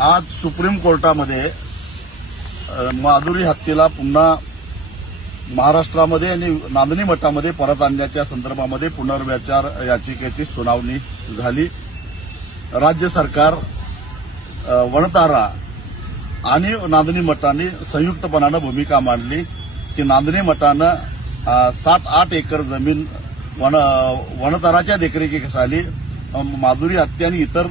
आज सुप्रीम कोर्टामध्ये माधुरी हत्तीला पुन्हा महाराष्ट्रामध्ये आणि नांदणी मठामध्ये परत आणण्याच्या संदर्भामध्ये पुनर्विचार याचिकेची सुनावणी झाली राज्य सरकार वणतारा आणि नांदणी मठाने संयुक्तपणानं भूमिका मांडली की नांदणी मठानं सात आठ एकर जमीन वन वणताराच्या देखरेखीखाली माधुरी हत्या आणि इतर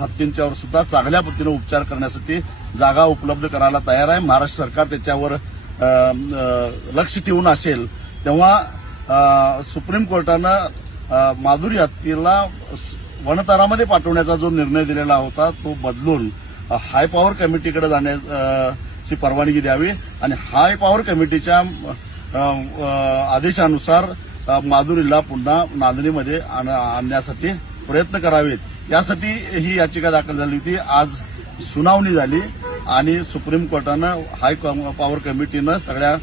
हत्यांच्यावर सुद्धा चांगल्या पद्धतीनं उपचार करण्यासाठी जागा उपलब्ध करायला तयार आहे महाराष्ट्र सरकार त्याच्यावर लक्ष ठेवून असेल तेव्हा सुप्रीम कोर्टानं माधुरी हत्तीला वनतारामध्ये पाठवण्याचा जो निर्णय दिलेला होता तो बदलून हाय पॉवर कमिटीकडे जाण्याची परवानगी द्यावी आणि हाय पॉवर कमिटीच्या आदेशानुसार माधुरीला पुन्हा नांदणीमध्ये आणण्यासाठी प्रयत्न करावेत यासाठी ही याचिका दाखल झाली होती आज सुनावणी झाली आणि सुप्रीम कोर्टानं हाय पॉवर कमिटीनं सगळ्या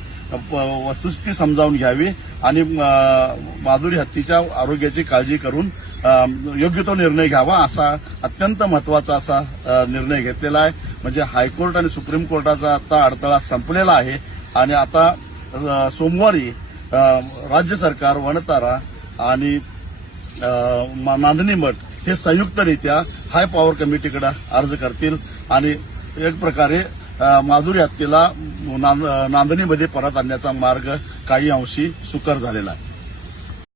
वस्तुस्थिती समजावून घ्यावी आणि माधुरी हत्तीच्या आरोग्याची काळजी करून योग्य तो निर्णय घ्यावा असा अत्यंत महत्वाचा असा निर्णय घेतलेला आहे म्हणजे हायकोर्ट आणि सुप्रीम कोर्टाचा आता अडथळा संपलेला आहे आणि आता सोमवारी राज्य सरकार वनतारा आणि नांदणी मठ हे संयुक्तरित्या हाय पॉवर कमिटीकडे अर्ज करतील आणि एक प्रकारे माधुरी हत्तीला नांदणीमध्ये परत आणण्याचा मार्ग काही अंशी सुकर झालेला आहे